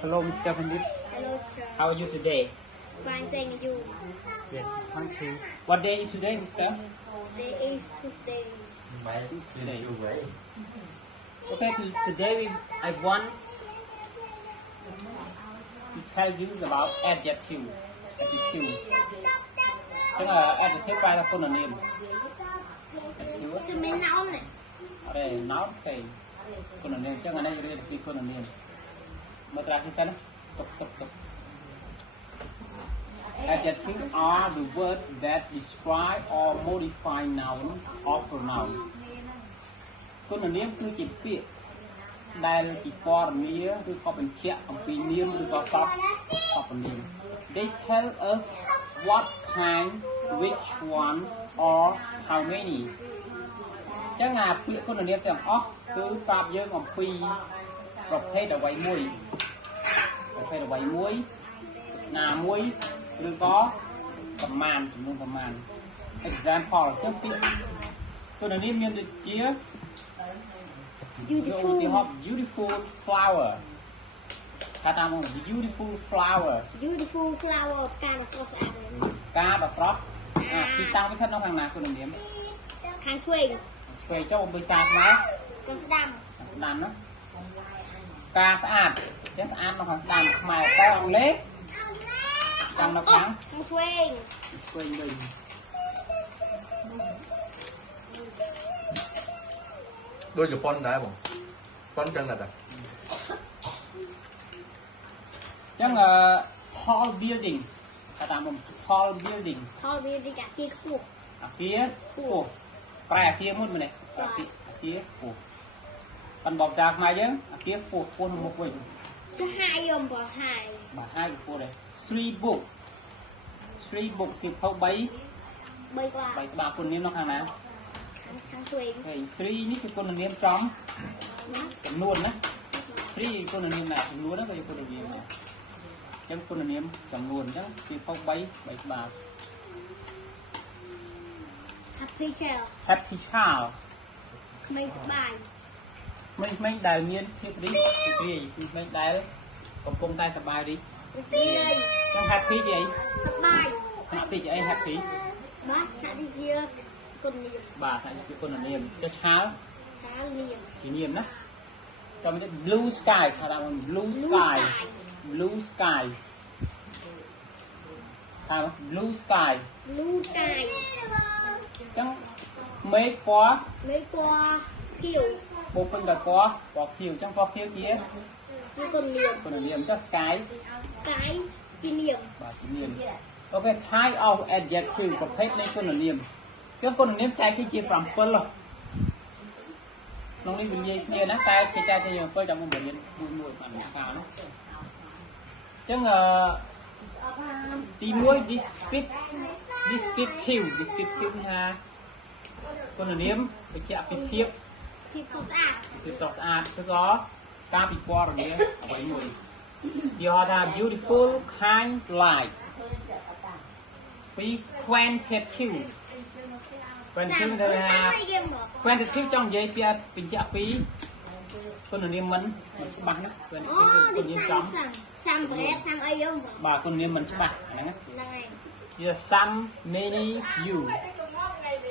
Hello, Mr. Pandit. Hello, sir. How are you today? Fine, thank you. Yes, thank you. What day is today, Mr.? Today is Tuesday. Tuesday. Okay, today I want to tell you about adjective. Tức là adjective phải là con niệm. Cho mình nấu này. Ở đây nói thì con niệm chứ ngày nay đây là cái con niệm. Mà ra thì sao đó? Tục. Adjectives are the words that describe or modify noun or pronoun. គុណនាមគឺជាពាក្យដែលពិពណ៌នាឬក៏បញ្ជាក់អំពីនាមឬក៏សព្វនាម They tell us what kind, which one or how many ចឹងអាពាក្យគុណនាមទាំងអស់គឺប្រាប់យើងអំពីប្រភេទអ្វីមួយណាមួយឬក៏ប្រមាណចំនួនប្រមាណ Example ចឹងពាក្យគុណនាមមានដូចជា Beautiful flower ថាតាម beautiful flower ការដ៏ស្រស់ស្អាតទីតាំងវាស្ថិតនៅខាងណាគុណនាមខាងឆ្វេងចុះអំពីសាស្ត្រមកខាងស្ដាំណាការស្អាតចឹងស្អាតនៅខាងស្ដាំខ្មែរតែអង់គ្លេសតាមនៅខាងឆ្វេងវិញដូចជប៉ុនដែរបងប៉ុនចឹងណាស់ដែរចឹងtall building ថាតាម tall building អាគារខ្ពស់ប្រែអាគារមុនមែនទេអាគារខ្ពស់ប៉ុន្តែបបតាខ្មែរយើងអាគារខ្ពស់នៅមុខវិញចាហាយអំបើហាយបាទហាយខ្ពស់ដែរ three book សៀវភៅ3ក្បាលគុណនាមនៅខាងណាខាងឆ្វេងហើយ three នេះគឺគុណនាមចំនួនណា three គុណនាមណាចំនួនហ្នឹងក៏ជាគុណនាមដែរចឹងគុណនាមចំនួនអញ្ចឹងសៀវភៅ3ក្បាល Happy child ក្មេងសប្បាយក្មេងដែលមានភាពរីករាយក្មេងដែលកំពុងតែសប្បាយរីករាយចឹង happy ជាអីសប្បាយថ្នាក់ទីជាអី happy បាទថ្នាក់ទីជាគុណនាមបាទថ្នាក់ទីជាគុណនាមចុះឆាលនាមជានាមណាចាំទៅ blue sky ថាថា blue sky ថា blue sky ចឹងមេឃពណ៌ខៀវពោពេញដោយពណ៌ខៀវចឹងពណ៌ខៀវជាគុណនាមចុះ sky ជានាមបាទជានាមអូខេ type of adjective ប្រភេទនៃគុណនាមគឺគុណនាមចែកជា7ក្នុងនេះវានិយាយគ្នាណាតែចែកជា7ចាំមុនរៀនមួយបានកាលណាចឹងទី1 descriptive ថាគុណនាមបញ្ជាក់ពីភាពស្រស់ស្អាតឬក៏ការពិពណ៌នាអ្វីមួយយកថា beautiful kind light ពី quantitative ទៅថា quantitative ចង់និយាយពីបញ្ជាក់ពីគុណនាមមិនច្បាស់ណា quantitative គុណនាមចំសាំប្រែសាំអីហ្នឹងបាទគុណនាមមិនច្បាស់ហ្នឹងហើយជា some many you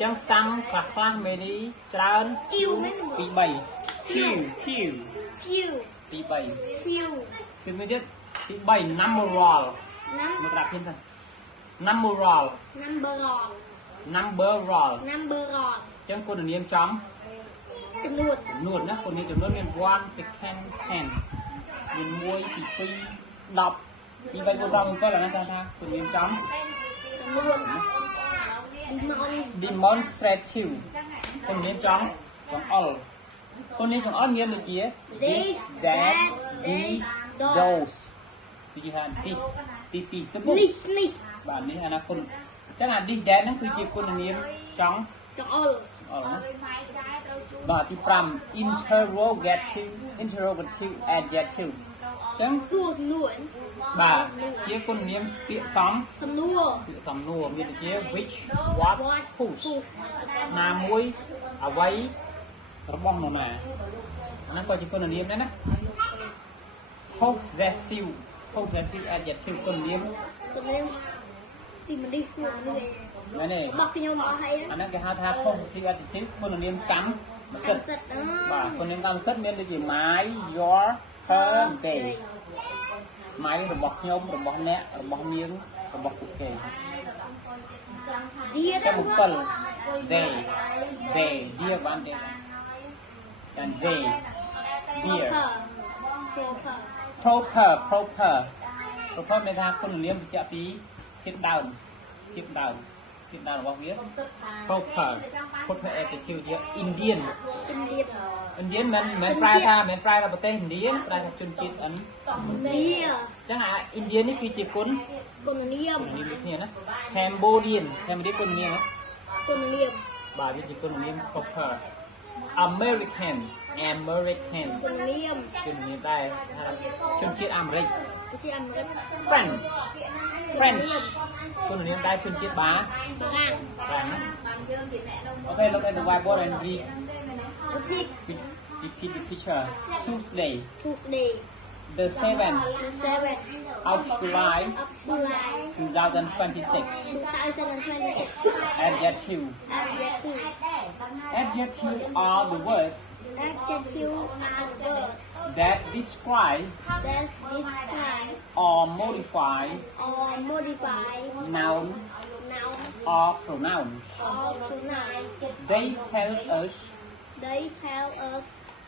ចឹង some ខ្លះ many ច្រើនពី3 few ពី3គឺមានទៀតទី3 numberal មកដាក់thêmសិន numberal ចឹងគុណនាមចំនួនណាគុណនាមចំនួនមាន1 second 10មាន1ពី2 10ពី3 4 5 7អាហ្នឹងថាគុណនាមចំនួនdemonstrative គុណនាមចង្អុលគុណនាមចង្អុលមានដូចជា this that these those ពីគេថា this នេះបាទនេះអាណាគុណអញ្ចឹងអា this that ហ្នឹងគឺជាគុណនាមចង្អុលបាទទី5 interrogative adjective ចឹងសួរសំណួរបាទជាគុណនាមពាក្យសំណួរមានដូចជា which what whose ណាមួយអ្វីរបស់នរណាអាហ្នឹងក៏ជាគុណនាមដែរណា possessive possessive adjective គុណនាម Còn em thì mình đi phượt như vậy មែនទេ bọc nhau mà hay អា đó ហ្នឹងគេហៅថា possessive adjective គុណនាមកម្មសិទ្ធិ sạch đó បាទគុណនាមកម្មសិទ្ធិមានដូចជា my your her they ម៉ៃរបស់ខ្ញុំរបស់អ្នករបស់នាងរបស់ពួកគេ dia ចាំ đó 7 they dia បានទេdan they dear proper proper មានថាគុណនាមបញ្ជាក់ពីភាពដើមរបស់វា proper adjective ជា Indian Indian មិនប្រែថាប្រទេសឥណ្ឌាប្រែថាជនជាតិឥណ្ឌ dia អញ្ចឹងអា Indian នេះគឺជាគុណ còn niêm នាមដូចគ្នាណា Cambodian គុណនាមណា còn niêm បាទវាជាគុណនាម proper American còn niêm គុណនាមដែរជនជាតិអាមេរិក cái chị ăn rất French គុណនាមដែរជនជាតិបា bạn បាទណា Okay look at the whiteboard and read repeat repeat the teacher Tuesday Tuesday the 7th the 7th of July of July 2026 2026 adjective adjective are the word adjective are the word that describe that describe or modify or modify noun noun or pronouns or pronoun they tell us they tell us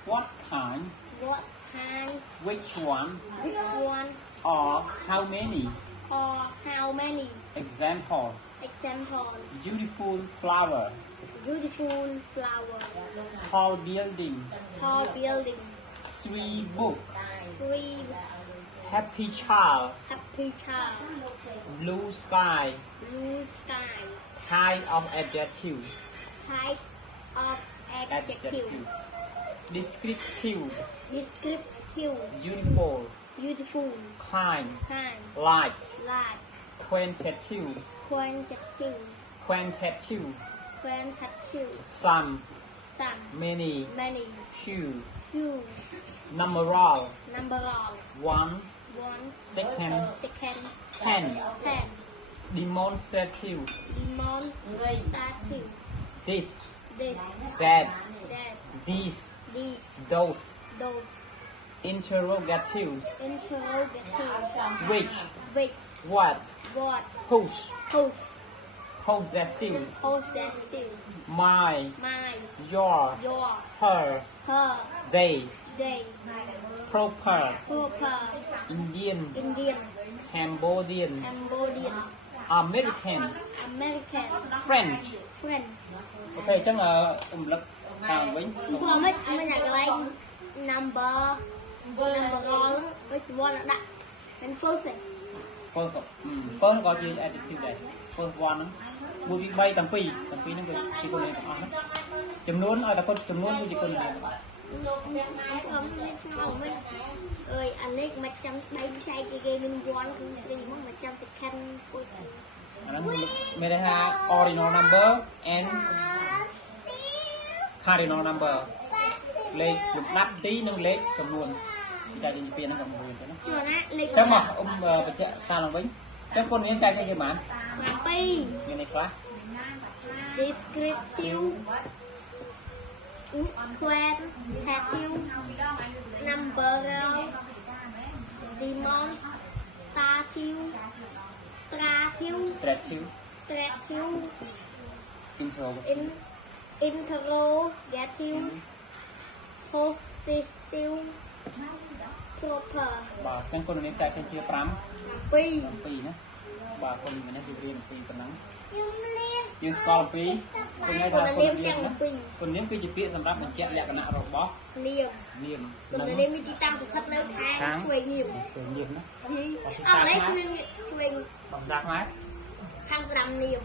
what kind what kind which one which one or how many or how many example example beautiful flower beautiful flower tall building tall building sweet book three happy child happy child blue sky blue sky kind of adjective type of adjective descriptive descriptive beautiful beautiful kind kind like like quantitative quantitative quantitative quantitative some some many many few few numeral number of one one second second ten ten demonstrative demonstrative this this that that these these those those interrogative interrogative which which what what whose whose possessive possessive my my your your her her they they proper proper Indian Indian Cambodian Cambodian American American French French អូខេអញ្ចឹងរំលឹកខាងវិញ ព្រោះមិនញ៉ាំកន្លែង number roll វិជ្ជាដាក់មិន first ទេ first ក៏ជា adjective ដែរ first one ហ្នឹងមួយពី3ទាំងពីរហ្នឹងគឺជាគុណនាមទាំងអស់ហ្នឹងចំនួនឲ្យតែចំនួនគឺជាគុណនាម ខ្ញុំមិនស្គាល់មិនអើយអានេះមកចាំដៃខ្សែគេមាន1 2 3មកមកចាំ second ពុទ្ធ អាហ្នឹងមានន័យថា ordinal number and cardinal number លេខលំដាប់ទីនិងលេខចំនួនតែនិយាយពីហ្នឹងក៏មួយទៅណា ចូលណាលេខ ចាំមកបញ្ជាក់សារឡើងវិញចាំគុណនាមចែកចេញជាប៉ុន្មាន 7 មានន័យខ្លះ descriptive quantitative number demonstrative strative interrogative possessive proper បាទអញ្ចឹងគុណនាមចែកចេញជា5 2 ណាបាទគុណនាមនេះរៀនពីប៉ុណ្ណឹងយើងស្គាល់ពីគុណនាមថាគុណនាមណាគុណនាមគឺជាពាក្យសម្រាប់បញ្ជាក់លក្ខណៈរបស់ នាម នាម គុណនាមមានទីតាំងស្ថិតនៅខាងឆ្វេងនាម គុណនាមណា អត់ឡើយឆ្វេង ភាសាខ្មែរ ខាងស្ដាំនាម